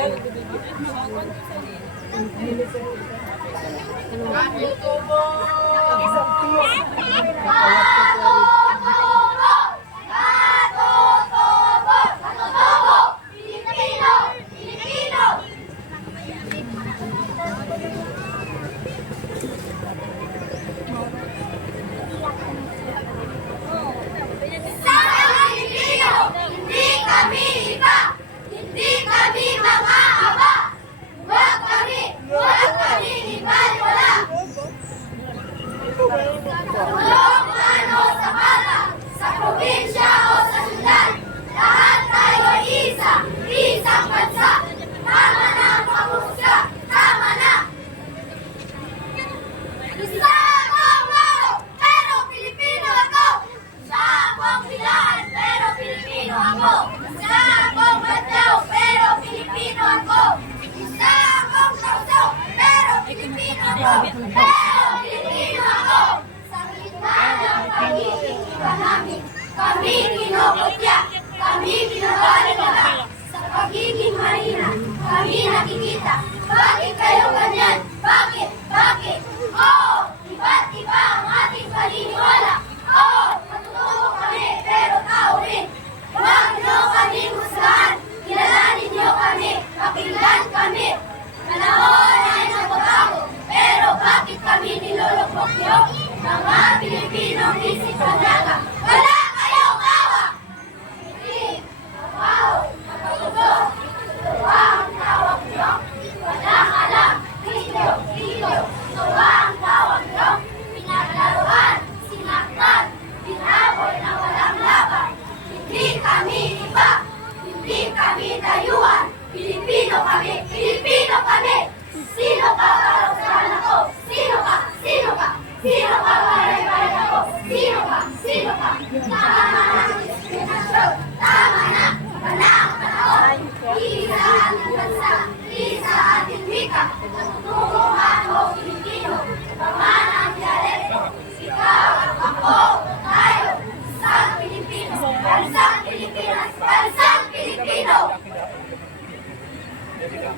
Ano? Não, politika, tutulungan ang Pilipino, paman ang dialekto, ikaw at ako, tayo, isang Pilipino, bansang Pilipinas, bansang Pilipino!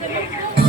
Thank you.